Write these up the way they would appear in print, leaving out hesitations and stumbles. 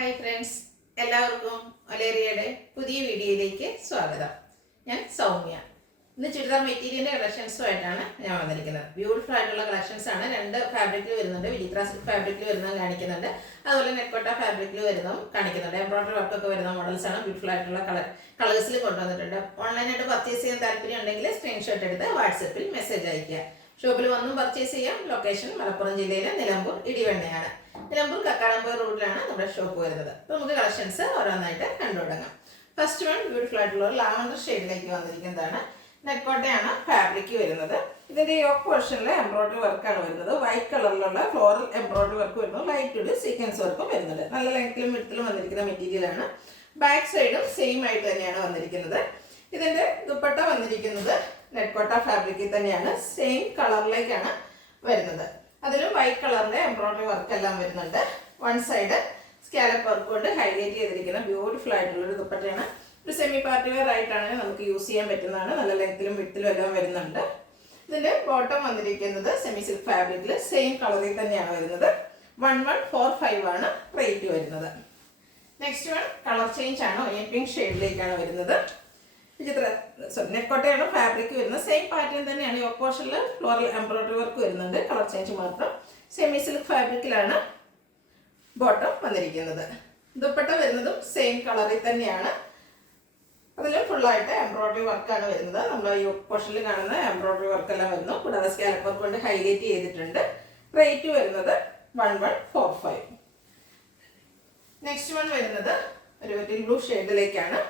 Hi friends, എല്ലാവർക്കും ഒലേറിയയുടെ പുതിയ വീഡിയോയിലേക്ക് സ്വാഗതം. ഞാൻ സൗമ്യ. ഇന്ന് ചുരിദാർ മെറ്റീരിയലിൻ്റെ കളക്ഷൻസുമായിട്ടാണ് ഞാൻ വന്നിരിക്കുന്നത്. ബ്യൂട്ടിഫുൾ ആയിട്ടുള്ള കളക്ഷൻസ് ആണ്. രണ്ട് ഫാബ്രിക്കിൽ വരുന്നുണ്ട്. വിചിത്ര സിൽക്ക് ഫാബ്രിക്കിൽ വരുന്നതും കാണിക്കുന്നുണ്ട്, അതുപോലെ നെക്കോട്ട ഫാബ്രിക്കിൽ വരുന്നതും കാണിക്കുന്നുണ്ട്. എംബ്രോയിഡറി വർക്കൊക്കെ വരുന്ന മോഡൽസ് ആണ്. ബ്യൂട്ടിഫുൾ ആയിട്ടുള്ള കളേഴ്സിൽ കൊണ്ടുവന്നിട്ടുണ്ട്. ഓൺലൈനായിട്ട് പർച്ചേസ് ചെയ്യാൻ താല്പര്യം ഉണ്ടെങ്കിൽ സ്ക്രീൻഷോട്ട് എടുത്ത് വാട്സപ്പിൽ മെസ്സേജ് അയയ്ക്കുക. ഷോപ്പിൽ വന്നും പർച്ചേസ് ചെയ്യാം. ലൊക്കേഷൻ മലപ്പുറം ജില്ലയിലെ നിലമ്പൂർ ഇടിവണ്ണയാണ്. നിലമ്പൂർ കക്കാടംപൊയിൽ റൂട്ടിലാണ് നമ്മുടെ ഷോപ്പ് വരുന്നത്. അപ്പോൾ നമുക്ക് കളക്ഷൻസ് ഓരോന്നായിട്ട് കണ്ടുതുടങ്ങാം. ഫസ്റ്റ് വൺ ബ്യൂട്ടിഫുൾ ആയിട്ടുള്ള ഒരു ലാവണ്ടർ ഷെയ്ഡിലേക്ക് വന്നിരിക്കുന്നതാണ്. നെക്കോട്ടയാണ് ഫാബ്രിക് വരുന്നത്. ഇതിൻ്റെ യോക്ക് പോർഷനിൽ എംബ്രോയിഡറി വർക്കാണ് വരുന്നത്. വൈറ്റ് കളറിലുള്ള ഫ്ലോറൽ എംബ്രോയിഡറി വർക്ക് വരുന്നു. ലൈറ്റ് സീക്വൻസ് വർക്കും വരുന്നുണ്ട്. നല്ല ലെങ്ത്തിലും വിഡ്ത്തിലും വന്നിരിക്കുന്ന മെറ്റീരിയലാണ്. ബാക്ക് സൈഡും സെയിം ആയിട്ട് തന്നെയാണ് വന്നിരിക്കുന്നത്. ഇതിൻ്റെ ദുപ്പട്ട വന്നിരിക്കുന്നത് നെക്കോട്ട ഫാബ്രിക്കിൽ തന്നെയാണ്. സെയിം കളറിലേക്കാണ് വരുന്നത്. അതിലും വൈറ്റ് കളറിൻ്റെ എംബ്രോയിഡറി വർക്ക് എല്ലാം വരുന്നുണ്ട്. വൺ സൈഡ് സ്കാലപ്പ് വർക്ക് കൊണ്ട് ഹൈലൈറ്റ് ചെയ്തിരിക്കുന്ന ബ്യൂട്ടിഫുൾ ആയിട്ടുള്ളൊരു ദുപ്പട്ടയാണ്. ഒരു സെമി പാർട്ടി വെയർ ആയിട്ടാണ് നമുക്ക് യൂസ് ചെയ്യാൻ പറ്റുന്നതാണ്. നല്ല ലെങ്ത്തിലും വിഡ്ത്തിലും എല്ലാം വരുന്നുണ്ട്. ഇതിൻ്റെ ബോട്ടം വന്നിരിക്കുന്നത് സെമി സിൽക്ക് ഫാബ്രിക്കിൽ സെയിം കളറിൽ തന്നെയാണ് വരുന്നത്. 1145 ആണ് റേറ്റ് വരുന്നത്. നെക്സ്റ്റ് വൺ കളർ ചേഞ്ച് ആണ്. പിങ്ക് ഷെയ്ഡിലേക്കാണ് വരുന്നത്. നെക്കോട്ടയാണ് ഫാബ്രിക് വരുന്നത്. സെയിം പാറ്റേൺ തന്നെയാണ്. യോക്ക് പോർഷനിൽ ഫ്ലോറൽ എംബ്രോയിഡറി വർക്ക് വരുന്നുണ്ട്. കളർ ചേഞ്ച് മാത്രം. സെമി സിൽക്ക് ഫാബ്രിക്കിലാണ് ബോട്ടം വന്നിരിക്കുന്നത്. ദുപ്പട്ട വരുന്നതും സെയിം കളറിൽ തന്നെയാണ്. അതിൽ ഫുള്ളായിട്ട് എംബ്രോയിഡറി വർക്കാണ് വരുന്നത്. നമ്മൾ യോക്ക് പോർഷനിൽ കാണുന്ന എംബ്രോയിഡറി വർക്കെല്ലാം വരുന്നു. കൂടാതെ സ്കാലപ്പ് വർക്ക് കൊണ്ട് ഹൈലൈറ്റ് ചെയ്തിട്ടുണ്ട്. റേറ്റ് വരുന്നത് 1145. നെക്സ്റ്റ് വൺ വരുന്നത് ഒരു ബ്ലൂ ഷെയ്ഡിലേക്കാണ്.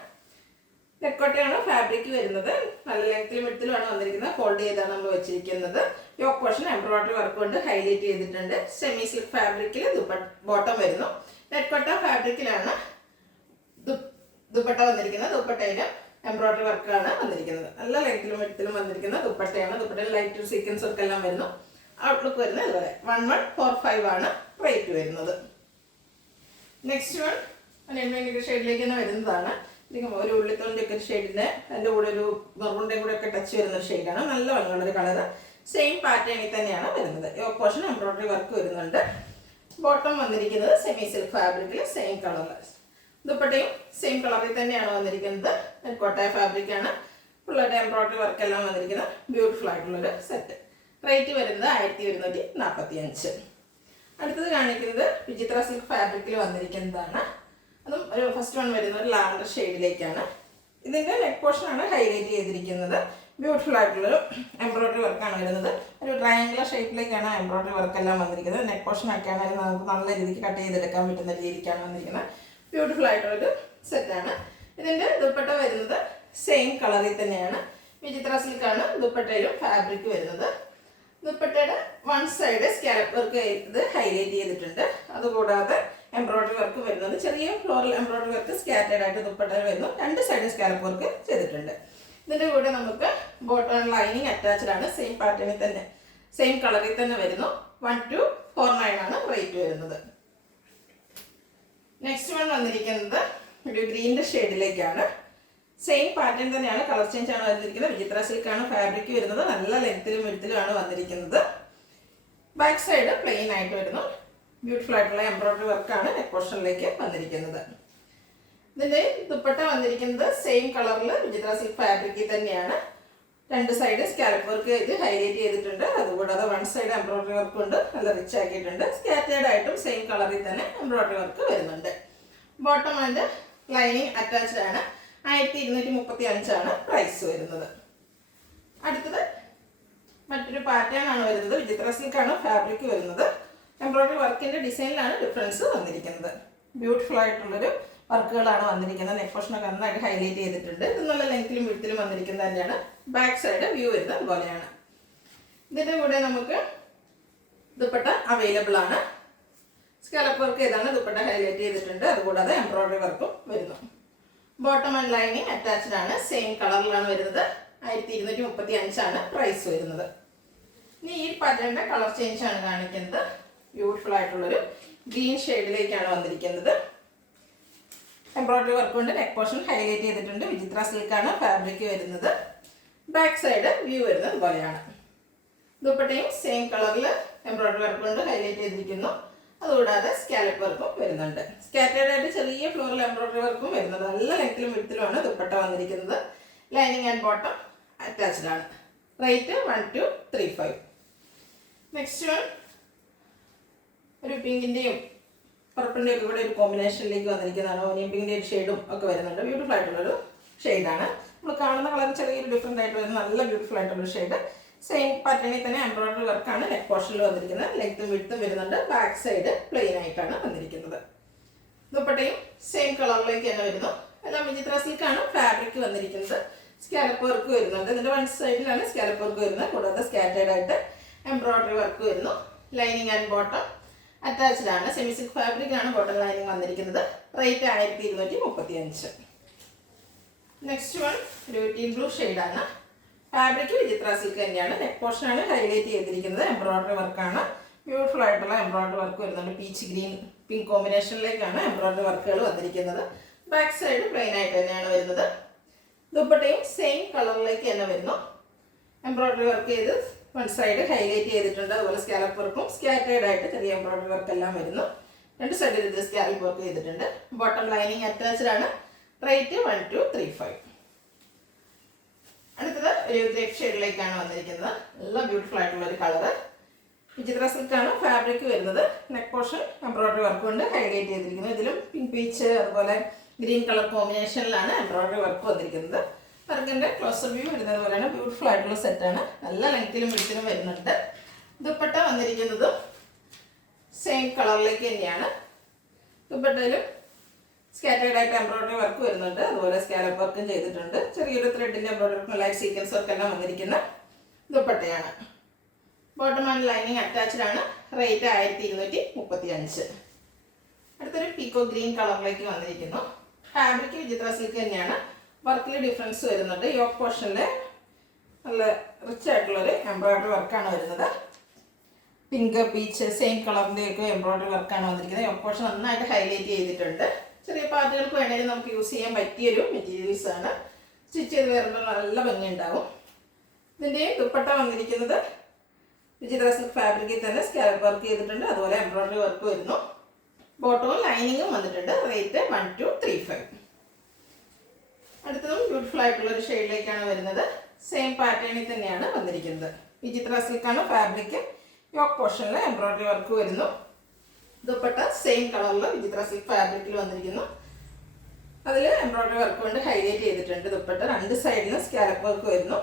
നെക്കോട്ടയാണ് ഫാബ്രിക് വരുന്നത്. നല്ല ലെങ്ത്തിലും വിഡ്ത്തിലുമാണ് വന്നിരിക്കുന്നത്. ഫോൾഡ് ചെയ്താണ് നമ്മൾ വെച്ചിരിക്കുന്നത്. യോക്ക് പോർഷൻ എംബ്രോയിഡറി വർക്ക് കൊണ്ട് ഹൈലൈറ്റ് ചെയ്തിട്ടുണ്ട്. സെമി സിൽക്ക് ഫാബ്രിക്കിൽ ബോട്ടം വരുന്നു. നെക്കോട്ട ഫാബ്രിക്കിലാണ് ദുപ്പട്ട വന്നിരിക്കുന്നത്. ദുപ്പട്ടയിൽ എംബ്രോയിഡറി വർക്കാണ് വന്നിരിക്കുന്നത്. നല്ല ലെങ്ത്തിലും വിഡ്ത്തിലും വന്നിരിക്കുന്ന ദുപ്പട്ടയാണ്. ദുപ്പട്ടയിൽ ലൈറ്റ് സീക്വൻസ് വർക്ക് എല്ലാം വരുന്നു. ഔട്ട്ലുക്ക് വരുന്നത് ഇതുപോലെ 1145 ആണ് റേറ്റ് വരുന്നത്. നെക്സ്റ്റ് വൺ നെൽമേനിയുടെ ഷെയ്ഡിലേക്ക് തന്നെ വരുന്നതാണ്. ഒരു ഉള്ളിത്തോണ്ടിൻ്റെ ഒക്കെ ഷെയ്ഡിൻ്റെ അതിൻ്റെ കൂടെ ഒരു മെറൂണിൻ്റെയും കൂടെ ഒക്കെ ടച്ച് വരുന്നൊരു ഷെയ്ഡാണ്. നല്ല ഭംഗിയുള്ളൊരു കളറ്. സെയിം പാറ്റേണിൽ തന്നെയാണ് വരുന്നത്. യോക്ക് പോർഷൻ എംബ്രോയിഡറി വർക്ക് വരുന്നുണ്ട്. ബോട്ടം വന്നിരിക്കുന്നത് സെമി സിൽക്ക് ഫാബ്രിക്കിൽ സെയിം കളറിൽ. ദുപ്പട്ടയും സെയിം കളറിൽ തന്നെയാണ് വന്നിരിക്കുന്നത്. കോട്ടയ ഫാബ്രിക്കാണ്. ഫുള്ളായിട്ട് എംബ്രോയിഡറി വർക്ക് എല്ലാം വന്നിരിക്കുന്ന ബ്യൂട്ടിഫുൾ ആയിട്ടുള്ളൊരു സെറ്റ്. റേറ്റ് വരുന്നത് 1145. അടുത്തത് കാണിക്കുന്നത് വിചിത്ര സിൽക്ക് ഫാബ്രിക്കിൽ വന്നിരിക്കുന്നതാണ്. അതും ഒരു ഫസ്റ്റ് വൺ വരുന്ന ഒരു ലാവണ്ടർ ഷെയ്ഡിലേക്കാണ്. ഇതിൻ്റെ നെക്ക് പോർഷനാണ് ഹൈലൈറ്റ് ചെയ്തിരിക്കുന്നത്. ബ്യൂട്ടിഫുൾ ആയിട്ടുള്ളൊരു എംബ്രോയിഡറി വർക്കാണ് വരുന്നത്. ഒരു ട്രയാങ്കുലർ ഷേപ്പിലേക്കാണ് എംബ്രോയിഡറി വർക്കെല്ലാം വന്നിരിക്കുന്നത്. നെക്ക് പോർഷനൊക്കെ ആണെങ്കിൽ നമുക്ക് നല്ല രീതിക്ക് കട്ട് ചെയ്തെടുക്കാൻ പറ്റുന്ന രീതിക്കാണ് വന്നിരിക്കുന്നത്. ബ്യൂട്ടിഫുൾ ആയിട്ടുള്ളൊരു സെറ്റാണ്. ഇതിൻ്റെ ദുപ്പട്ട വരുന്നത് സെയിം കളറിൽ തന്നെയാണ്. വിചിത്ര സിൽക്കാണ് ദുപ്പട്ടയിലും ഫാബ്രിക് വരുന്നത്. ദുപ്പട്ടയുടെ വൺ സൈഡ് സ്കാലപ്പ് വർക്ക് ഇത് ഹൈലൈറ്റ് ചെയ്തിട്ടുണ്ട്. അതുകൂടാതെ എംബ്രോയിഡറി വർക്ക് വരുന്നത് ചെറിയ ഫ്ലോറൽ എംബ്രോയിഡറി വർക്ക് സ്കാറ്റേഡ് ആയിട്ട് ദുപ്പട്ടയിൽ വരുന്നു. രണ്ട് സൈഡ് സ്കാലപ്പ് വർക്ക് ചെയ്തിട്ടുണ്ട്. ഇതിൻ്റെ കൂടെ നമുക്ക് ബോട്ടം ലൈനിങ് അറ്റാച്ച്ഡ് ആണ്. സെയിം പാറ്റേണിൽ തന്നെ സെയിം കളറിൽ തന്നെ വരുന്നു. 1249 ആണ് റേറ്റ് വരുന്നത്. നെക്സ്റ്റ് വൺ വന്നിരിക്കുന്നത് ഒരു ഗ്രീൻ്റെ ഷെയ്ഡിലേക്കാണ്. സെയിം പാറ്റേൺ തന്നെയാണ്. കളർ ചേഞ്ച് ആണ് വന്നിരിക്കുന്നത്. വിചിത്ര സിൽക്കാണ് ഫാബ്രിക് വരുന്നത്. നല്ല ലെങ്ത്തിലും വിഡ്ത്തിലുമാണ് വന്നിരിക്കുന്നത്. ബാക്ക് സൈഡ് പ്ലെയിൻ ആയിട്ട് വരുന്നു. ബ്യൂട്ടിഫുൾ ആയിട്ടുള്ള എംബ്രോയിഡറി വർക്കാണ് നെക്ക് പോർഷനിലേക്ക് വന്നിരിക്കുന്നത്. ഇതിൻ്റെ ദുപ്പട്ട വന്നിരിക്കുന്നത് സെയിം കളറിൽ വിചിത്ര സിൽക്ക് ഫാബ്രിക്കിൽ തന്നെയാണ്. രണ്ട് സൈഡ് സ്കാലപ്പ് വർക്ക് ഇത് ഹൈലൈറ്റ് ചെയ്തിട്ടുണ്ട്. അതുകൂടാതെ വൺ സൈഡ് എംബ്രോയിഡറി വർക്ക് കൊണ്ട് നല്ല റിച്ച് ആക്കിയിട്ടുണ്ട്. സ്കാറ്റേഡ് ആയിട്ടും സെയിം കളറിൽ തന്നെ എംബ്രോയിഡറി വർക്ക് വരുന്നുണ്ട്. ബോട്ടം ആൻഡ് ലൈനിങ് അറ്റാച്ച്ഡ് ആണ്. 1235 ആണ് പ്രൈസ് വരുന്നത്. അടുത്തത് മറ്റൊരു പാറ്റേൺ ആണ് വരുന്നത്. വിചിത്ര സിൽക്കാണ് ഫാബ്രിക് വരുന്നത്. എംബ്രോയിഡറി വർക്കിൻ്റെ ഡിസൈനിലാണ് ഡിഫറൻസ് വന്നിരിക്കുന്നത്. ബ്യൂട്ടിഫുൾ ആയിട്ടുള്ളൊരു വർക്കുകളാണ് വന്നിരിക്കുന്നത്. നെക്ക് പോർഷനൊക്കെ നന്നായിട്ട് ഹൈലൈറ്റ് ചെയ്തിട്ടുണ്ട്. ഇത് നല്ല ലെങ്ത്തിലും വിഡ്ത്തിലും വന്നിരിക്കുന്നത് തന്നെയാണ്. ബാക്ക് സൈഡ് വ്യൂ വരുന്നത് അതുപോലെയാണ്. ഇതിൻ്റെ കൂടെ നമുക്ക് ദുപ്പട്ട അവൈലബിൾ ആണ്. സ്കാലപ്പ് വർക്ക് ഏതാണ് ദുപ്പട്ട ഹൈലൈറ്റ് ചെയ്തിട്ടുണ്ട്. അതുകൂടാതെ എംബ്രോയിഡറി വർക്കും വരുന്നു. ബോട്ടം ആൻഡ് ലൈനിങ് അറ്റാച്ച്ഡ് ആണ്. സെയിം കളറിലാണ് വരുന്നത്. 1235 ആണ് പ്രൈസ് വരുന്നത്. ഇനി ഈ പാറ്റേണിൻ്റെ കളർ ചേഞ്ച് ആണ് കാണിക്കുന്നത്. ബ്യൂട്ടിഫുൾ ആയിട്ടുള്ളൊരു ഗ്രീൻ ഷെയ്ഡിലേക്കാണ് വന്നിരിക്കുന്നത്. എംബ്രോയിഡറി വർക്ക് കൊണ്ട് നെക്ക് പോർഷൻ ഹൈലൈറ്റ് ചെയ്തിട്ടുണ്ട്. വിചിത്ര സിൽക്കാണ് ഫാബ്രിക് വരുന്നത്. ബാക്ക് സൈഡ് വ്യൂ വരുന്നത് ഇതുപോലെയാണ്. ദുപ്പട്ടയും സെയിം കളറിൽ എംബ്രോയിഡറി വർക്ക് കൊണ്ട് ഹൈലൈറ്റ് ചെയ്തിരിക്കുന്നു. അതുകൂടാതെ സ്കാലപ്പ് വർക്കും വരുന്നുണ്ട്. സ്കാറ്റേർഡ് ആയിട്ട് ചെറിയ ഫ്ലോറൽ എംബ്രോയിഡറി വർക്കും വരുന്നുണ്ട്. നല്ല ലെങ്ത്തിലും വിഡ്ത്തിലുമാണ് ദുപ്പട്ട വന്നിരിക്കുന്നത്. ലൈനിങ് ആൻഡ് ബോട്ടം അറ്റാച്ച്ഡ് ആണ്. റേറ്റ് 1235. നെക്സ്റ്റ് വൺ ഒരു പിങ്കിൻ്റെയും പർപ്പിളിൻ്റെയും ഒക്കെ കൂടെ ഒരു കോമ്പിനേഷനിലേക്ക് വന്നിരിക്കുന്നതാണ്. ഓനിയൻ പിങ്കിൻ്റെ ഒരു ഷെയ്ഡും ഒക്കെ വരുന്നുണ്ട്. ബ്യൂട്ടിഫുൾ ആയിട്ടുള്ളൊരു ഷെയ്ഡാണ്. നമ്മൾ കാണുന്ന കളർ ചെറിയൊരു ഡിഫറെൻ്റ് ആയിട്ട് വരുന്ന നല്ല ബ്യൂട്ടിഫുൾ ആയിട്ടുള്ളൊരു ഷെയ്ഡ്. സെയിം പാറ്റേണിൽ തന്നെ എംബ്രോയിഡറി വർക്കാണ് നെക്ക് പോർഷനിൽ വന്നിരിക്കുന്നത്. ലെങ്ത്തും വിഡ്ത്തും വരുന്നുണ്ട്. ബാക്ക് സൈഡ് പ്ലെയിൻ ആയിട്ടാണ് വന്നിരിക്കുന്നത്. ദുപ്പട്ടയും സെയിം കളറിലേക്ക് തന്നെ വരുന്നു. എല്ലാം വിചിത്ര സിൽക്കാണ് ഫാബ്രിക് വന്നിരിക്കുന്നത്. സ്കാലപ്പ് വർക്ക് വരുന്നുണ്ട്. ഇതിൻ്റെ വൺ സൈഡിലാണ് സ്കാലപ്പ് വർക്ക് വരുന്നത്. കൂടാതെ സ്കാറ്റേർഡ് ആയിട്ട് എംബ്രോയിഡറി വർക്ക് വരുന്നു. ലൈനിങ് ആൻഡ് ബോട്ടം അറ്റാച്ച്ഡ് ആണ്. സെമി സിൽക്ക് ഫാബ്രിക് ആണ് ബോട്ടം ലൈനിങ് വന്നിരിക്കുന്നത്. റേറ്റ് 1235. നെക്സ്റ്റ് വൺ ഒരു ടീൽ ബ്ലൂ ഷെയ്ഡാണ്. ഫാബ്രിക് വിചിത്ര സിൽക്ക് തന്നെയാണ്. നെക്ക് പോർഷനാണ് ഹൈലൈറ്റ് ചെയ്തിരിക്കുന്നത്. എംബ്രോയിഡറി വർക്കാണ്. ബ്യൂട്ടിഫുൾ ആയിട്ടുള്ള എംബ്രോയിഡറി വർക്ക് വരുന്നുണ്ട്. പീച്ച് ഗ്രീൻ പിങ്ക് കോമ്പിനേഷനിലേക്കാണ് എംബ്രോയിഡറി വർക്കുകൾ വന്നിരിക്കുന്നത്. ബാക്ക് സൈഡ് പ്ലെയിൻ ആയിട്ട് തന്നെയാണ് വരുന്നത്. ദുപ്പട്ടയും സെയിം കളറിലേക്ക് തന്നെ വരുന്നു. എംബ്രോയിഡറി വർക്ക് ചെയ്ത് വൺ സൈഡ് ഹൈലൈറ്റ് ചെയ്തിട്ടുണ്ട്. അതുപോലെ സ്കാലപ്പ് വർക്കും സ്കാറ്റേർഡ് ആയിട്ട് ചെറിയ എംബ്രോയിഡറി വർക്ക് എല്ലാം വരുന്നു. രണ്ട് സൈഡിൽ ഇത് സ്കാലപ്പ് വർക്ക് ചെയ്തിട്ടുണ്ട്. ബോട്ടം ലൈനിങ് അറ്റാച്ച്ഡ് ആണ്. റേറ്റ് 1235. അടുത്തത് ഒരു ഗ്രേപ്പ് ഷെയ്ഡിലേക്കാണ് വന്നിരിക്കുന്നത്. നല്ല ബ്യൂട്ടിഫുൾ ആയിട്ടുള്ള ഒരു കളറ്. വിചിത്ര സിൽക്കാണ് ഫാബ്രിക് വരുന്നത്. നെക്ക് പോർഷൻ എംബ്രോയിഡറി വർക്ക് കൊണ്ട് ഹൈലൈറ്റ് ചെയ്തിരിക്കുന്നത്. ഇതിലും പിങ്ക് പീച്ച് അതുപോലെ ഗ്രീൻ കളർ കോമ്പിനേഷനിലാണ് എംബ്രോയിഡറി വർക്ക് വന്നിരിക്കുന്നത്. വർക്കിൻ്റെ ക്ലോസർ വ്യൂ വരുന്നത് പോലെയാണ്. ബ്യൂട്ടിഫുൾ ആയിട്ടുള്ള സെറ്റാണ്. നല്ല ലെങ്ത്തിലും വിഡ്ത്തിലും വരുന്നുണ്ട്. ദുപ്പട്ട വന്നിരിക്കുന്നതും സെയിം കളറിലേക്ക് തന്നെയാണ്. ദുപ്പട്ടയിലും സ്കാറ്റേർഡ് ആയിട്ട് എംബ്രോയിഡറി വർക്ക് വരുന്നുണ്ട്. അതുപോലെ സ്കാലപ്പ് വർക്കും ചെയ്തിട്ടുണ്ട്. ചെറിയൊരു ത്രെഡിൻ്റെ എംബ്രോയിഡറി ലൈറ്റ് സീക്വൻസ് വർക്ക് എല്ലാം വന്നിരിക്കുന്ന ദുപ്പട്ടയാണ്. ബോട്ടം ആൻഡ് ലൈനിങ് അറ്റാച്ച്ഡ് ആണ്. റേറ്റ് 1235. അടുത്തൊരു പീക്കോ ഗ്രീൻ കളറിലേക്ക് വന്നിരിക്കുന്നു. ഫാബ്രിക് വിചിത്ര സിൽക്ക് തന്നെയാണ്. വർക്കിൽ ഡിഫറൻസ് വരുന്നുണ്ട്. യോക്ക് പോർഷനിൽ നല്ല റിച്ച് ആയിട്ടുള്ളൊരു എംബ്രോയിഡറി വർക്കാണ് വരുന്നത്. പിങ്ക് പീച്ച് സെയിം കളറിൻ്റെയൊക്കെ എംബ്രോയിഡറി വർക്കാണ് വന്നിരിക്കുന്നത്. യോക്ക് പോർഷൻ നന്നായിട്ട് ഹൈലൈറ്റ് ചെയ്തിട്ടുണ്ട്. ചെറിയ പാർട്ടികൾക്ക് വേണമെങ്കിൽ നമുക്ക് യൂസ് ചെയ്യാൻ പറ്റിയൊരു മെറ്റീരിയൽസ് ആണ്. സ്റ്റിച്ച് ചെയ്ത് വരുമ്പോൾ നല്ല ഭംഗിയുണ്ടാവും. ഇതിൻ്റെ ദുപ്പട്ട വന്നിരിക്കുന്നത് വിചിത്ര സിൽക്ക് ഫാബ്രിക്കിൽ തന്നെ സ്കാലപ്പ് വർക്ക് ചെയ്തിട്ടുണ്ട്. അതുപോലെ എംബ്രോയിഡറി വർക്ക് വരുന്നു. ബോട്ടവും ലൈനിങ്ങും വന്നിട്ടുണ്ട്. റേറ്റ് 1235. അടുത്തതും ബ്യൂട്ടിഫുൾ ആയിട്ടുള്ള ഒരു ഷെയ്ഡിലേക്കാണ് വരുന്നത്. സെയിം പാറ്റേണിൽ തന്നെയാണ് വന്നിരിക്കുന്നത്. വിചിത്ര സിൽക്കാണ് ഫാബ്രിക്. യോക്ക് പോർഷനിൽ എംബ്രോയിഡറി വർക്ക് വരുന്നു. ദുപ്പട്ട സെയിം കളറിൽ വിചിത്ര സിൽക്ക് ഫാബ്രിക്കിൽ വന്നിരിക്കുന്നു. അതിൽ എംബ്രോയിഡറി വർക്ക് കൊണ്ട് ഹൈലൈറ്റ് ചെയ്തിട്ടുണ്ട്. ദുപ്പട്ട രണ്ട് സൈഡിലും സ്കാലപ്പ് വർക്ക് വരുന്നു.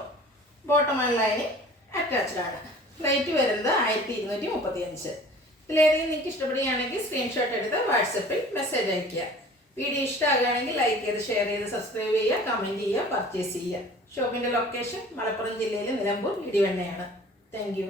ബോട്ടം ആൻഡ് ലൈനിങ് അറ്റാച്ച്ഡ് ആണ്. റേറ്റ് വരുന്നത് 1235. ഇതിലേതെങ്കിലും നിങ്ങൾക്ക് ഇഷ്ടപ്പെടുകയാണെങ്കിൽ സ്ക്രീൻഷോട്ട് എടുത്ത് വാട്സപ്പിൽ മെസ്സേജ് അയയ്ക്കുക. വീഡിയോ ഇഷ്ടമാകുകയാണെങ്കിൽ ലൈക്ക് ചെയ്ത് ഷെയർ ചെയ്ത് സബ്സ്ക്രൈബ് ചെയ്യുക, കമൻറ്റ് ചെയ്യുക, പർച്ചേസ് ചെയ്യുക. ഷോപ്പിൻ്റെ ലൊക്കേഷൻ മലപ്പുറം ജില്ലയിലെ നിലമ്പൂർ ഇടിവണ്ണയാണ്. Thank you.